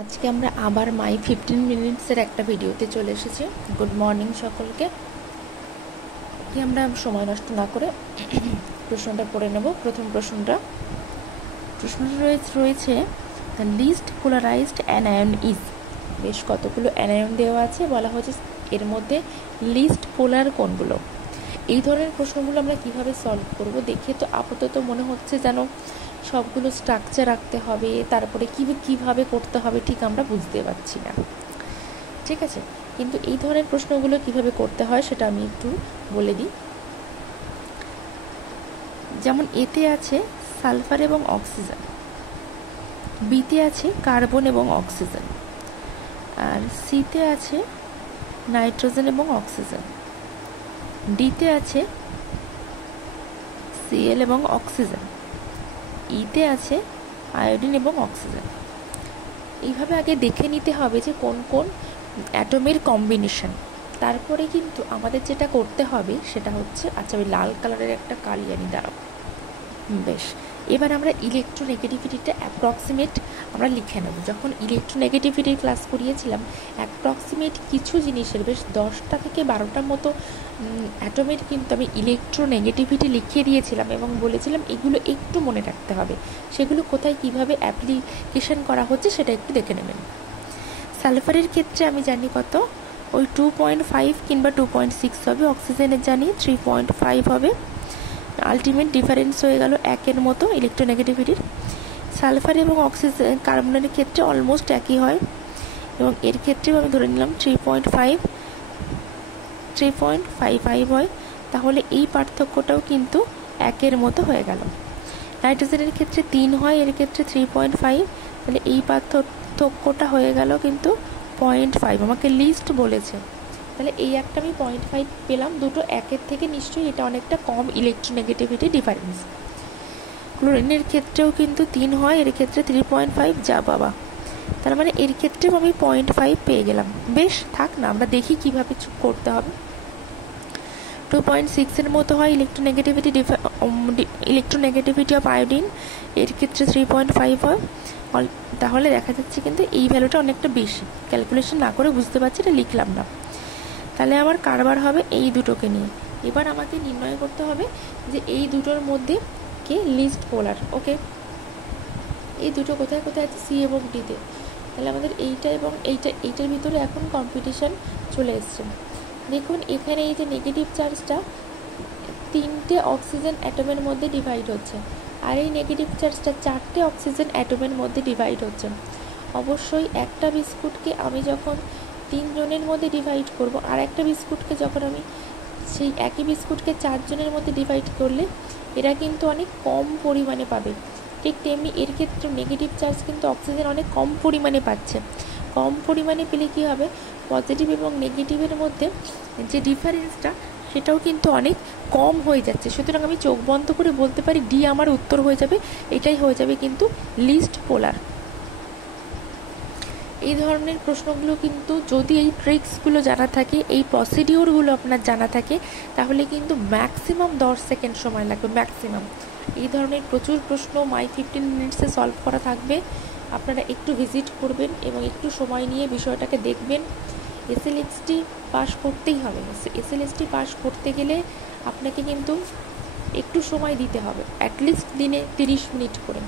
আজকে আমরা আবার মাই 15 মিনিটসের একটা ভিডিওতে চলে এসেছি। গুড মর্নিং সকলকে। কি আমরা সময় নষ্ট না করে প্রশ্নটা পড়ে নেব। প্রথম প্রশ্নটা রয়েছে the list polarised anion is. বেশ কতগুলো অ্যানায়ন দেওয়া আছে, বলা হয়েছে এর মধ্যে লিস্ট পোলার কোনগুলো। এই ধরনের প্রশ্নগুলো আমরা কিভাবে সলভ করব, দেখে তো আপাতত মনে হচ্ছে যেন সবগুলো স্ট্রাকচার রাখতে হবে, তারপরে কিভাবে করতে হবে ঠিক আমরা বুঝতে পারছি না। ঠিক আছে, কিন্তু এই ধরনের প্রশ্নগুলো কিভাবে করতে হয় সেটা আমি একটু বলে দিই। যেমন এতে আছে সালফার এবং অক্সিজেন, বিতে আছে কার্বন এবং অক্সিজেন, আর সিতে আছে নাইট্রোজেন এবং অক্সিজেন, ডিতে আছে সিএল এবং অক্সিজেন, ইতে আছে আয়োডিন এবং অক্সিজেন। এইভাবে আগে দেখে নিতে হবে যে কোন কোন অ্যাটমের কম্বিনেশন। তারপরে কিন্তু আমাদের যেটা করতে হবে সেটা হচ্ছে, আচ্ছা আমি লাল কালারের একটা কালি আনি, দাঁড়াও। বেশ, এবার আমরা ইলেকট্রোনেগেটিভিটিটা অ্যাপ্রক্সিমেট আমরা লিখে নেব। যখন ইলেকট্রোনেগেটিভিটির ক্লাস করিয়েছিলাম, অ্যাপ্রক্সিমেট কিছু জিনিসের বেশ 10টা থেকে 12টার মতো অ্যাটমের কিন্তু আমি ইলেকট্রোনেগেটিভিটি লিখিয়ে দিয়েছিলাম এবং বলেছিলাম এগুলো একটু মনে রাখতে হবে। সেগুলো কোথায় কিভাবে অ্যাপ্লিকেশন করা হচ্ছে সেটা একটু দেখে নেবেন। সালফারের ক্ষেত্রে আমি জানি কত, ওই 2.5 কিংবা 2.6 হবে। অক্সিজেনের জানি 3.5 হবে। আলটিমেট ডিফারেন্স হয়ে গেল 1-এর মতো ইলেকট্রোনেগেটিভিটির। সালফার এবং অক্সিজেন কার্বনের ক্ষেত্রে অলমোস্ট একই হয় এবং এর ক্ষেত্রেও আমি ধরে নিলাম 3.55 হয়। তাহলে এই পার্থক্যটাও কিন্তু 1-এর মতো হয়ে গেল। নাইট্রোজেনের ক্ষেত্রে 3 হয়, এর ক্ষেত্রে 3.5, তাহলে এই পার্থক্যটা হয়ে গেল কিন্তু 0.5। আমাকে লিস্ট বলেছে, তাহলে এই একটা আমি 0.5 পেলাম। দুটো 1-এর থেকে নিশ্চয়ই এটা অনেকটা কম ইলেকট্রোনেগেটিভিটি ডিফারেন্স। ক্লোরিনের ক্ষেত্রেও কিন্তু 3 হয়, এর ক্ষেত্রে 3.5। যা বাবা, তার মানে এর ক্ষেত্রেও আমি 0.5 পেয়ে গেলাম। বেশ, থাক না, আমরা দেখি কিভাবে করতে হবে। 2.6-এর মতো হয় ইলেকট্রোনেগেটিভিটি অফ আয়োডিন, এর ক্ষেত্রে 3.5 হয়। তাহলে দেখা যাচ্ছে কিন্তু এই ভ্যালুটা অনেকটা বেশি। ক্যালকুলেশন না করে বুঝতে পারছি, এটা লিখলাম না। তাহলে আমার কারবার হবে এই দুটোকে নিয়ে। এবার আমাকে নির্ণয় করতে হবে যে এই দুটোর মধ্যে কে লিস্ট পোলার। ওকে, এই দুটো কোথায় কোথায় আছে, সি এবং ডিতে। তাহলে আমাদের এইটা এবং এইটার ভিতরে এখন কম্পিটিশন চলে এসছে। দেখুন এখানে এই যে নেগেটিভ চার্জটা 3টে অক্সিজেন অ্যাটমের মধ্যে ডিভাইড হচ্ছে, আর এই নেগেটিভ চার্জটা 4টে অক্সিজেন অ্যাটমের মধ্যে ডিভাইড হচ্ছে। অবশ্যই একটা বিস্কুটকে আমি যখন 3 জনের মধ্যে ডিভাইড করব, আর একটা বিস্কুটকে যখন আমি সেই একই বিস্কুটকে 4 জনের মধ্যে ডিভাইড করলে এরা কিন্তু অনেক কম পরিমাণে পাবে। ঠিক তেমনি এর ক্ষেত্রে নেগেটিভ চার্জ কিন্তু অক্সিজেন অনেক কম পরিমাণে পাচ্ছে। কম পরিমাণে পেলে কী হবে, পজিটিভ এবং নেগেটিভের মধ্যে যে ডিফারেন্সটা সেটাও কিন্তু অনেক কম হয়ে যাচ্ছে। সুতরাং আমি চোখ বন্ধ করে বলতে পারি ডি আমার উত্তর হয়ে যাবে। এটাই হয়ে যাবে কিন্তু লিস্ট পোলার। এই ধরনের প্রশ্নগুলো কিন্তু যদি এই ট্রিক্সগুলো জানা থাকে, এই প্রসিডিওরগুলো আপনার জানা থাকে, তাহলে কিন্তু ম্যাক্সিমাম 10 সেকেন্ড সময় লাগবে, ম্যাক্সিমাম। এই ধরনের প্রচুর প্রশ্ন মাই 15 মিনিটসে সলভ করা থাকবে। আপনারা একটু ভিজিট করবেন এবং একটু সময় নিয়ে বিষয়টাকে দেখবেন। এসএলএসটি পাস করতেই হবে। এসএলএসটি পাস করতে গেলে আপনাকে কিন্তু একটু সময় দিতে হবে, অ্যাটলিস্ট দিনে 30 মিনিট করে।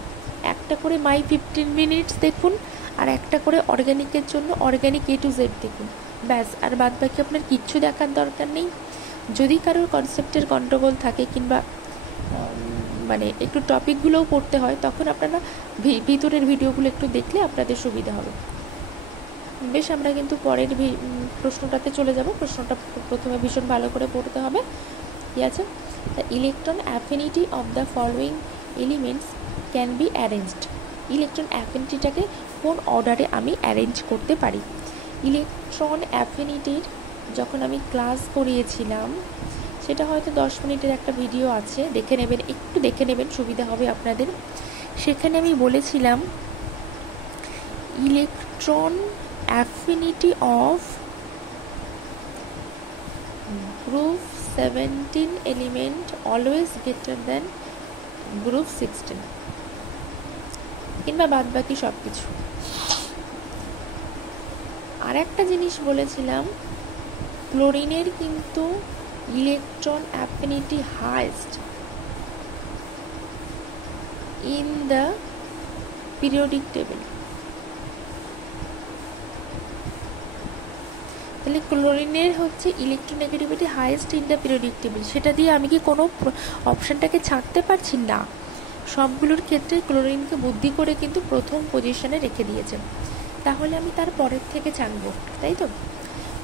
একটা করে মাই 15 মিনিটস দেখুন, আর একটা করে অর্গ্যানিকের জন্য অর্গ্যানিক A to Z দেখুন, ব্যাস। আর বাদ বাকি আপনার কিচ্ছু দেখার দরকার নেই। যদি কারোর কনসেপ্টের গন্ডগোল থাকে কিংবা মানে একটু টপিকগুলোও পড়তে হয়, তখন আপনারা ভিতরের ভিডিওগুলো একটু দেখলে আপনাদের সুবিধা হবে। বেশ, আমরা কিন্তু পরের প্রশ্নটাতে চলে যাব। প্রশ্নটা প্রথমে ভীষণ ভালো করে পড়তে হবে। ঠিক আছে, the electron affinity of the following elements can be arranged. Electron অ্যাফিনিটিটাকে কোন অর্ডারে আমি অ্যারেঞ্জ করতে পারি। ইলেকট্রন অ্যাফিনিটির যখন আমি ক্লাস করিয়েছিলাম, সেটা হয়তো 10 মিনিটের একটা ভিডিও আছে, দেখে নেবেন, একটু দেখে নেবেন, সুবিধা হবে আপনাদের। সেখানে আমি বলেছিলাম electron affinity of group 17 element always greater than group 16, কিংবা বাদ বাকি সব কিছু। আর একটা জিনিস বলেছিলাম, ক্লোরিনের কিন্তু electron affinity highest in the periodic table. তাহলে ক্লোরিনের হচ্ছে electronegativity highest in the periodic table, সেটা দিয়ে আমি কি কোনো অপশানটাকে ছাড়তে পারছি না? সবগুলোর ক্ষেত্রে ক্লোরিনকে বুদ্ধি করে কিন্তু প্রথম পজিশনে রেখে দিয়েছেন। তাহলে আমি তার পরের থেকে ছাঁকবো, তাই তো?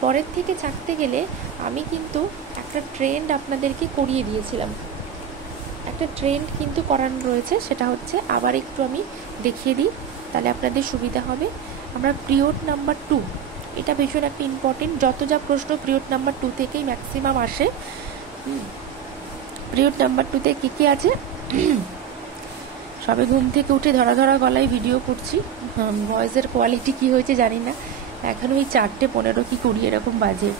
পরের থেকে ছাঁকতে গেলে আমি কিন্তু একটা ট্রেন্ড আপনাদেরকে করিয়ে দিয়েছিলাম, একটা ট্রেন্ড কিন্তু করানো রয়েছে, সেটা হচ্ছে আবার একটু আমি দেখিয়ে দিই, তাহলে আপনাদের সুবিধা হবে। আমরা পিরিয়ড নাম্বার 2, এটা ভীষণ একটা ইম্পর্টেন্ট, যত যা প্রশ্ন পিরিয়ড নাম্বার 2 থেকেই ম্যাক্সিমাম আসে। পিরিয়ড নাম্বার 2-তে কী কী আছে? সবে ঘুম থেকে উঠে ধরা ধরা গলায় ভিডিও করছি, ভয়েসের কোয়ালিটি কি হয়েছে জানি না, এখন ওই 4:15 কি 20 এরকম বাজে।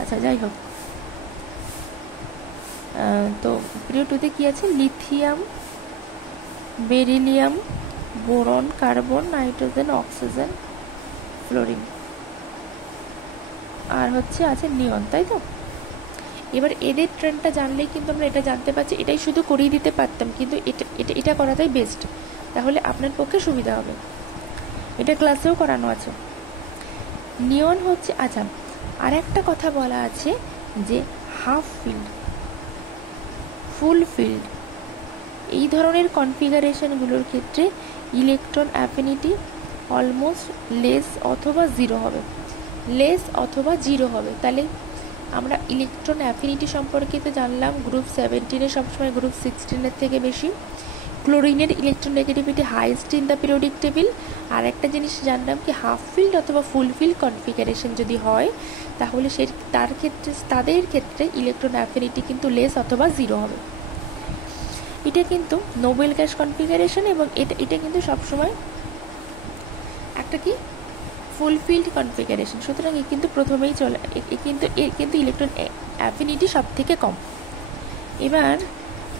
আচ্ছা, যাই হোক, তো পিরিয়ড 2-তে কী আছে? Lithium, beryllium, boron, carbon, nitrogen, oxygen, fluorine, আর হচ্ছে আছে নিয়ন, তাই তো? এবার এদের ট্রেন্ডটা জানলেই কিন্তু আমরা এটা জানতে পারছি, এটাই শুধু করিয়ে দিতে পারতাম, কিন্তু এটা করাটাই বেস্ট, তাহলে আপনার পক্ষে সুবিধা হবে। এটা ক্লাসেও করানো আছে। নিয়ন হচ্ছে, আচ্ছা আর একটা কথা বলা আছে যে হাফ ফিল্ড, ফুল ফিল্ড, এই ধরনের কনফিগারেশনগুলোর ক্ষেত্রে ইলেকট্রন অ্যাফিনিটি অলমোস্ট লেস অথবা জিরো হবে, লেস অথবা জিরো হবে। তাহলে আমরা ইলেকট্রন অ্যাফিনিটি সম্পর্কে তো জানলাম, গ্রুপ 17-এ সবসময় গ্রুপ 16-এর থেকে বেশি। ক্লোরিনের electronegativity highest in the periodic table. আর একটা জিনিস জানলাম কি, হাফ ফিল্ড অথবা ফুল ফিল্ড কনফিগারেশন যদি হয় তাহলে তাদের ক্ষেত্রে ইলেকট্রন অ্যাফিনিটি কিন্তু লেস অথবা জিরো হবে। এটা কিন্তু নোবেল গ্যাস কনফিগারেশন, এবং এটা কিন্তু সবসময় একটা কি ফুলফিল্ড কনফিগারেশন, সুতরাং এ কিন্তু প্রথমেই চলে, কিন্তু ইলেকট্রন অ্যাফিনিটি সব থেকে কম। এবার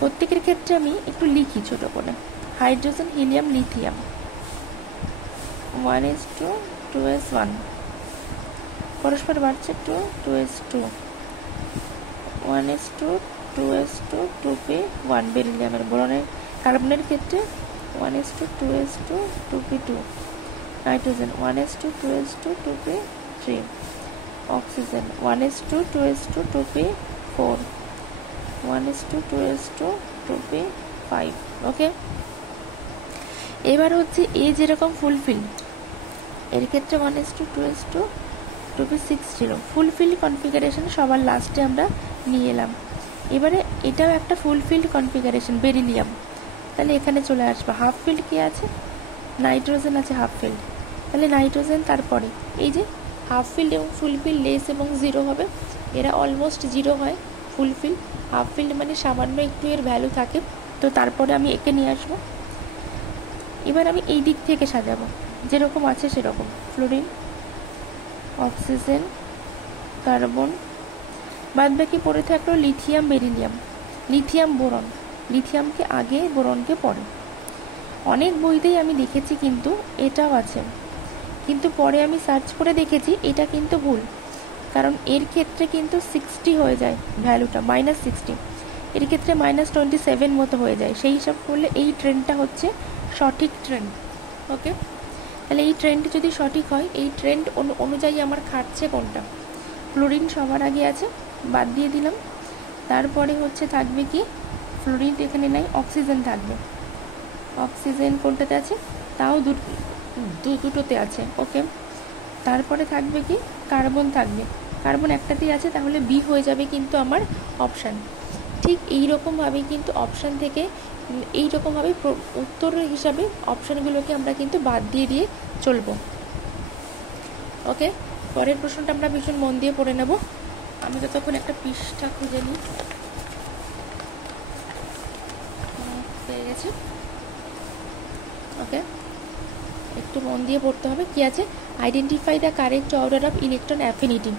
প্রত্যেকের ক্ষেত্রে আমি একটু লিখি ছোট করে। হাইড্রোজেন, হিলিয়াম, লিথিয়াম 1:2:1, পরস্পর বাড়ছে 2:2, 1:2:2p1, বেরিলিয়ামের, বোরনের, কার্বনের ক্ষেত্রে 1:2:2p2, nitrogen 1:2:2p3, oxygen 1:2:2p4, 1:2:2p5। ওকে, এবার হচ্ছে এ যেরকম ফুলফিল, এর ক্ষেত্রে 1:2:2p6 ছিল। ফুলফিল কনফিগারেশন সবার লাস্টে আমরা নিয়ে এলাম। এবারে এটাও একটা ফুলফিল্ড কনফিগারেশন, বেরিলিয়াম, তাহলে এখানে চলে আসবে। হাফ ফিল্ড কি আছে? নাইট্রোজেন আছে হাফ ফিল্ড, তাহলে নাইট্রোজেন, তারপরে এই যে হাফ ফিল্ড এবং ফুলফিল্ড লেস এবং জিরো হবে, এরা অলমোস্ট জিরো হয়। ফুলফিল্ড, হাফ ফিল্ড মানে সামান্য একটু এর ভ্যালু থাকে, তো তারপরে আমি একে নিয়ে আসবো। এবার আমি এই দিক থেকে সাজাবো, যেরকম আছে সেরকম, ফ্লোরিন, অক্সিজেন, কার্বন, বাদ বাকি পড়ে থাকলো লিথিয়াম, বেরিলিয়াম, লিথিয়াম, বোরন, লিথিয়ামকে আগে, বোরনকে পরে। অনেক বইতেই আমি দেখেছি কিন্তু এটাও আছে, কিন্তু পরে আমি সার্চ করে দেখেছি এটা কিন্তু ভুল, কারণ এর ক্ষেত্রে কিন্তু 60 হয়ে যায় ভ্যালুটা, -60, এর ক্ষেত্রে -27 মতো হয়ে যায়। সেই হিসাব করলে এই ট্রেন্ডটা হচ্ছে সঠিক ট্রেন্ড। ওকে, তাহলে এই ট্রেন্ড যদি সঠিক হয়, এই ট্রেন্ড অনুযায়ী আমার খাটছে কোনটা? ফ্লোরিন সবার আগে আছে, বাদ দিয়ে দিলাম। তারপরে হচ্ছে থাকবে কি, ফ্লোরিন এখানে নাই, অক্সিজেন থাকবে। অক্সিজেন কোনটাতে আছে? তাও দুটোতে আছে। ওকে, তারপরে থাকবে কি, কার্বন থাকবে, কার্বন একটাতেই আছে, তাহলে বি হয়ে যাবে কিন্তু আমার অপশান। ঠিক এইরকমভাবেই কিন্তু অপশান থেকে এইরকমভাবে উত্তর হিসাবে অপশানগুলোকে আমরা কিন্তু বাদ দিয়ে দিয়ে চলবো। ওকে, পরের প্রশ্নটা আমরা ভীষণ মন দিয়ে পড়ে নেব। আমি ততক্ষণ একটা পৃষ্ঠা খুঁজে নিই, পেয়ে গেছি। ওকে, একটু মন দিয়ে পড়তে হবে। কি আছে? Identify the correct order of electron affinity.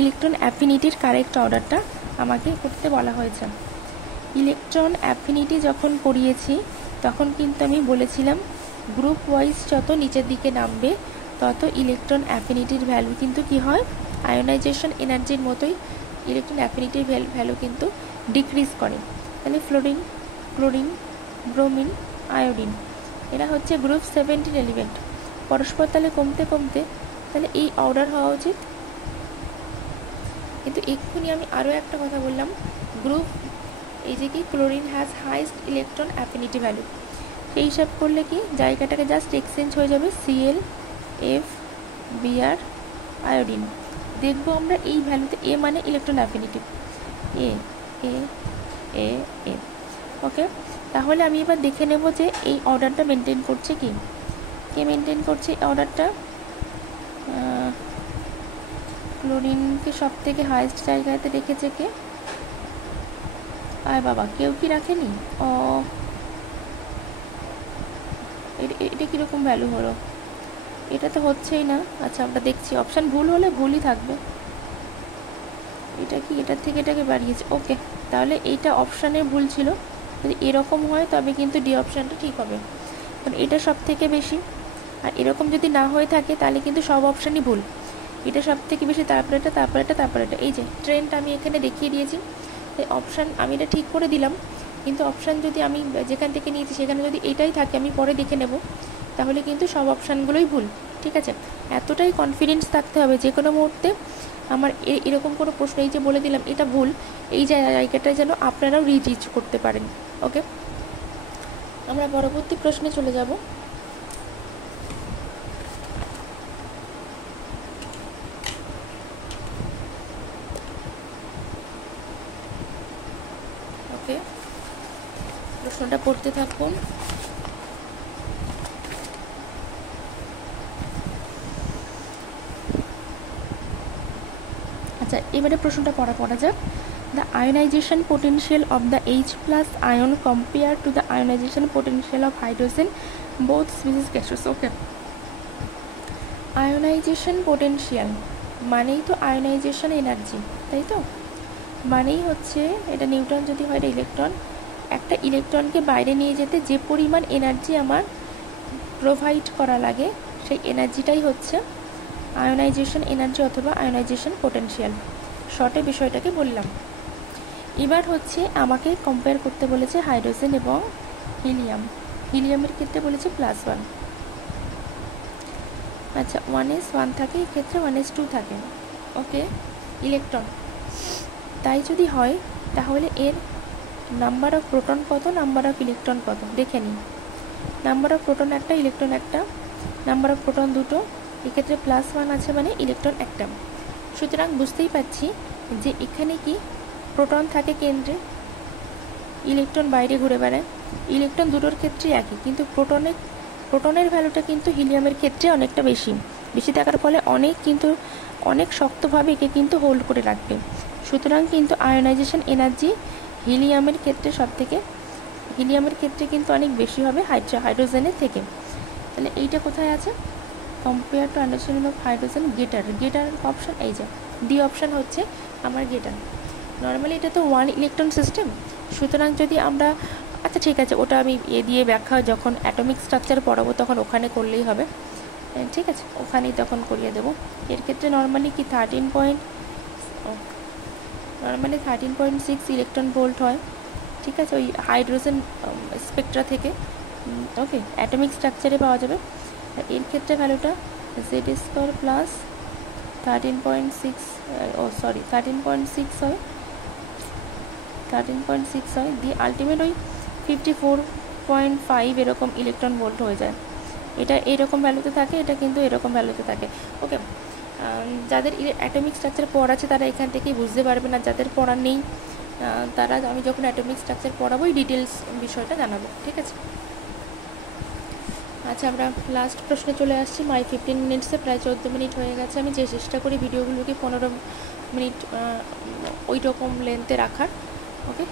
Electron অ্যাফিনিটির কারেক্ট অর্ডারটা আমাকে করতে বলা হয়েছে। ইলেকট্রন অ্যাফিনিটি যখন করিয়েছি তখন কিন্তু আমি বলেছিলাম গ্রুপ ওয়াইজ যত নিচের দিকে নামবে তত ইলেকট্রন অ্যাফিনিটির ভ্যালু কিন্তু কি হয়, আয়োনাইজেশন এনার্জির মতোই ইলেকট্রন অ্যাফিনিটির ভ্যালু কিন্তু ডিক্রিজ করে। তাহলে ফ্লোরিন, ক্লোরিন, ব্রোমিন, আয়োডিন এরা হচ্ছে গ্রুপ 17 এলিমেন্ট। পরস্পর তাহলে কমতে কমতে তাহলে এই অর্ডার হওয়া উচিত। কিন্তু এক্ষুনি আমি আরও একটা কথা বললাম, গ্রুপ এই যে কি chlorine has highest electron affinity value, সেই হিসাব করলে কি জায়গাটাকে জাস্ট এক্সচেঞ্জ হয়ে যাবে Cl, F, Br, আয়োডিন। দেখবো আমরা এই ভ্যালুতে এ মানে ইলেকট্রন অ্যাফিনিটি এ এ এ এ ওকে। তাহলে আমি এবার দেখে নেব যে এই অর্ডারটা মেনটেন করছে কি, কে মেনটেন করছে এই অর্ডারটা। ক্লোরিনকে সব থেকে হাইস্ট জায়গাতে রেখেছে কে, আয় বাবা কেউ কি রাখেনি, ও এটা কীরকম ভ্যালু হলো, এটা তো হচ্ছেই না। আচ্ছা আমরা দেখছি, অপশান ভুল হলে ভুলই থাকবে। এটা কি এটার থেকে এটাকে বাড়িয়েছে, ওকে। তাহলে এইটা অপশানের ভুল ছিল, যদি এরকম হয় তবে কিন্তু ডি অপশানটা ঠিক হবে, কারণ এটা সব থেকে বেশি। আর এরকম যদি না হয়ে থাকে তাহলে কিন্তু সব অপশানই ভুল, এটা সব থেকে বেশি, তারপরে এটা, তারপরে এটা, তারপরে এটা। এই যে ট্রেনটা আমি এখানে দেখিয়ে দিয়েছি, তাই অপশান আমি এটা ঠিক করে দিলাম। কিন্তু অপশান যদি আমি যেখান থেকে নিয়েছি সেখানে যদি এটাই থাকে, আমি পরে দেখে নেব, তাহলে কিন্তু সব অপশানগুলোই ভুল। ঠিক আছে, এতটাই কনফিডেন্স থাকতে হবে যে কোনো মুহূর্তে আমার এরকম কোনো প্রশ্ন, এই যে বলে দিলাম এটা ভুল, এই জায়গাটায় যেন আপনারাও রিচিজ করতে পারেন। ওকে, আমরা পরবর্তী প্রশ্নে চলে যাব। ওকে, প্রশ্নটা পড়তে থাকুন। আচ্ছা, এবারে প্রশ্নটা পড়া যাক। The ionization potential of the H+ ion compared to the ionization potential of hydrogen, both species gaseous. Okay, ionization potential মানেই তো আয়োনাইজেশন এনার্জি, তাই তো? মানেই হচ্ছে এটা নিউটন যদি হয়, এটা ইলেকট্রন, একটা ইলেকট্রনকে বাইরে নিয়ে যেতে যে পরিমাণ এনার্জি আমার প্রোভাইড করা লাগে, সেই এনার্জিটাই হচ্ছে আয়োনাইজেশন এনার্জি অথবা আয়োনাইজেশন পোটেনশিয়াল। শর্টে বিষয়টাকে বললাম। এবার হচ্ছে আমাকে কম্পেয়ার করতে বলেছে হাইড্রোজেন এবং হিলিয়াম। হিলিয়ামের ক্ষেত্রে বলেছে +1। আচ্ছা, 1s1 থাকে, এক্ষেত্রে 1s2 থাকে। ওকে, ইলেকট্রন তাই যদি হয় তাহলে এর নাম্বার অফ প্রোটন কত, নাম্বার অফ ইলেকট্রন কত দেখে নিই। নাম্বার অফ প্রোটন একটা, ইলেকট্রন একটা, নাম্বার অফ প্রোটন দুটো, এক্ষেত্রে +1 আছে মানে ইলেকট্রন একটা। সুতরাং বুঝতেই পারছি যে এখানে কি প্রোটন থাকে কেন্দ্রে, ইলেকট্রন বাইরে ঘুরে বেড়ায়। ইলেকট্রন দুটোর ক্ষেত্রে একই, কিন্তু প্রোটনের ভ্যালুটা কিন্তু হিলিয়ামের ক্ষেত্রে অনেকটা বেশি থাকার ফলে অনেক শক্তভাবে একে কিন্তু হোল্ড করে রাখবে। সুতরাং কিন্তু আয়োনাইজেশন এনার্জি হিলিয়ামের ক্ষেত্রে কিন্তু অনেক বেশি হবে হাইড্রোজেনের থেকে। তাহলে এইটা কোথায় আছে, compare to understanding of hydrogen, greater option, এই যে ডি অপশান হচ্ছে আমার গেটার। নর্মালি এটা তো 1 ইলেকট্রন সিস্টেম, সুতরাং যদি আমরা, আচ্ছা ঠিক আছে, ওটা আমি দিয়ে ব্যাখ্যা যখন অ্যাটমিক স্ট্রাকচার পড়াবো তখন ওখানে করলেই হবে। ঠিক আছে, ওখানেই তখন করিয়ে দেবো। এর ক্ষেত্রে নর্মালি কি 13.6 ইলেকট্রন ভোল্ট হয়। ঠিক আছে, ওই হাইড্রোজেন স্পেকট্রা থেকে। ওকে, অ্যাটমিক স্ট্রাকচারে পাওয়া যাবে। এর ক্ষেত্রে ভ্যালুটা Z² প্লাস 13.6 হয়, 13.6 হয়, দিয়ে আলটিমেট ওই 54.5 এরকম ইলেকট্রন ভোল্ট হয়ে যায়। এটা এইরকম ভ্যালুতে থাকে, এটা কিন্তু এরকম ভ্যালুতে থাকে। ওকে, যাদের অ্যাটমিক স্ট্রাকচার পড়া আছে তারা এখান থেকেই বুঝতে পারবে, না যাদের পড়া নেই তারা আমি যখন অ্যাটমিক স্ট্রাকচার পড়াবো এই ডিটেলস বিষয়টা জানাবো। ঠিক আছে, আচ্ছা আমরা লাস্ট প্রশ্নে চলে আসছি। 15 মিনিটসে প্রায় 14 মিনিট হয়ে গেছে। আমি যে চেষ্টা করি ভিডিওগুলোকে 15 মিনিট ওই রকম লেন্থে রাখার। ওকে,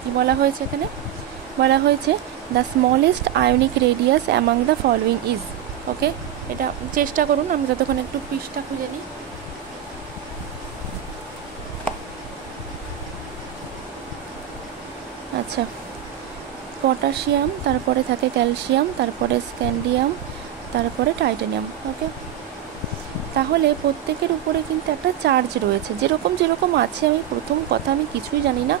কী বলা হয়েছে এখানে, বলা হয়েছে the smallest ionic radius among the following is. Okay, এটা চেষ্টা করুন, আমি যতক্ষণ একটু পৃষ্ঠা খুঁজে নিই। আচ্ছা, পটাশিয়াম, তারপরে থাকে ক্যালসিয়াম, তারপরে স্ক্যান্ডিয়াম, তারপরে টাইটানিয়াম। ওকে, তাহলে প্রত্যেকের উপরে কিন্তু একটা চার্জ রয়েছে, যেরকম যেরকম আছে। আমি প্রথম কথা আমি কিছুই জানি না,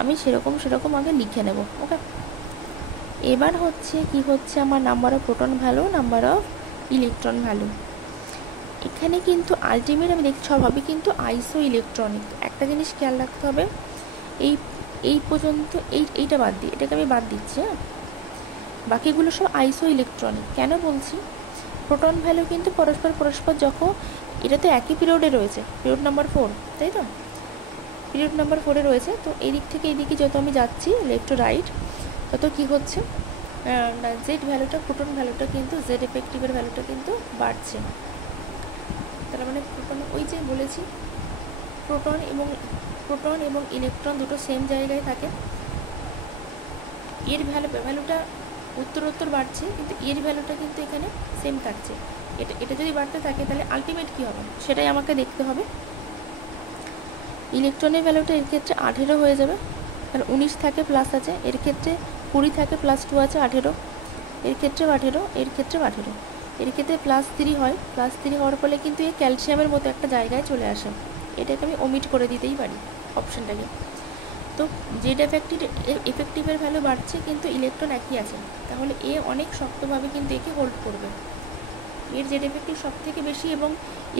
আমি সেরকম আগে লিখে নেব। ওকে, এবার হচ্ছে কি হচ্ছে আমার number of proton value, number of electron value. এখানে কিন্তু আলটিমেট আমি দেখছি সবই কিন্তু আইসো ইলেকট্রনিক। একটা জিনিস খেয়াল রাখতে হবে, এই পর্যন্ত এইটা বাদ দিই, এটাকে আমি বাদ দিচ্ছি। হ্যাঁ, বাকিগুলো সব আইসো ইলেকট্রনিক। কেন বলছি? প্রোটন ভ্যালু কিন্তু পরস্পর যখন এটা তো একই পিরিয়ডে রয়েছে, পিরিয়ড নাম্বার 4, তাই তো? পিরিয়ড নাম্বার 4-এ রয়েছে। তো এই দিক থেকে এইদিকে যত আমি যাচ্ছি লেফট টু রাইট, তত কী হচ্ছে, জেড ভ্যালুটা, প্রোটন ভ্যালুটা কিন্তু, জেড এফেক্টিভের ভ্যালুটা কিন্তু বাড়ছে। তার মানে প্রোটন, ওই যে বলেছি প্রোটন এবং ইলেকট্রন দুটো সেম জায়গায় থাকে। এর ভ্যালুটা উত্তরোত্তর বাড়ছে, কিন্তু এর ভ্যালুটা কিন্তু এখানে সেম থাকছে। এটা যদি বাড়তে থাকে তাহলে আলটিমেট কী হবে সেটাই আমাকে দেখতে হবে। ইলেকট্রনের ভ্যালুটা এর ক্ষেত্রে 18 হয়ে যাবে, কারণ 19 থাকে প্লাস আছে, এর ক্ষেত্রে 20 থাকে প্লাস 2 আছে 18, এর ক্ষেত্রেও 18, এর ক্ষেত্রেও 18, এর ক্ষেত্রে +3 হয়। +3 হওয়ার ফলে কিন্তু এই ক্যালসিয়ামের মতো একটা জায়গায় চলে আসে। এটাকে আমি ওমিট করে দিতেই পারি অপশানটাকে। তো জেড এফেক্টিভের ভ্যালু বাড়ছে, কিন্তু ইলেকট্রন একই আছে, তাহলে এ অনেক শক্তভাবে কিন্তু একে হোল্ড করবে। এর জেড এফেক্টিভ সব থেকে বেশি এবং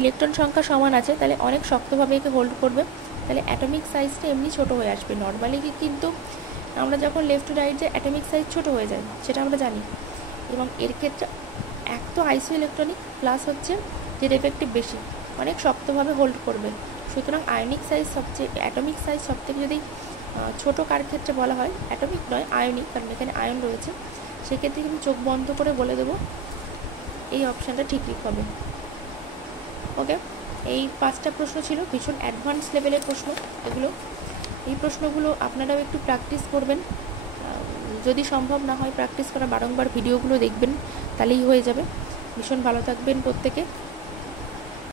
ইলেকট্রন সংখ্যা সমান আছে, তাহলে অনেক শক্তভাবে একে হোল্ড করবে। তাহলে অ্যাটমিক সাইজটা এমনি ছোট হয়ে আসবে। নর্মালি কিন্তু আমরা যখন লেফট টু রাইট যাই অ্যাটমিক সাইজ ছোট হয়ে যায়, সেটা আমরা জানি। এবং এর ক্ষেত্রে এক তো আইসো ইলেকট্রনিক, প্লাস হচ্ছে জেড এফেক্টিভ বেশি, অনেক শক্তভাবে হোল্ড করবে। সুতরাং আয়নিক সাইজ সবচেয়ে, অ্যাটমিক সাইজ সবথেকে যদি ছোটো কার ক্ষেত্রে বলা হয়, অ্যাটমিক নয় আয়নিক, কারণ এখানে আয়ন রয়েছে, সেক্ষেত্রে কিন্তু চোখ বন্ধ করে বলে দেবো এই অপশানটা ঠিক হবে। ওকে, এই 5টা প্রশ্ন ছিল, ভীষণ অ্যাডভান্স লেভেলের প্রশ্ন এগুলো। এই প্রশ্নগুলো আপনারাও একটু প্র্যাকটিস করবেন, যদি সম্ভব না হয় প্র্যাকটিস করা, বারংবার ভিডিওগুলো দেখবেন, তাহলেই হয়ে যাবে। ভীষণ ভালো থাকবেন প্রত্যেকে।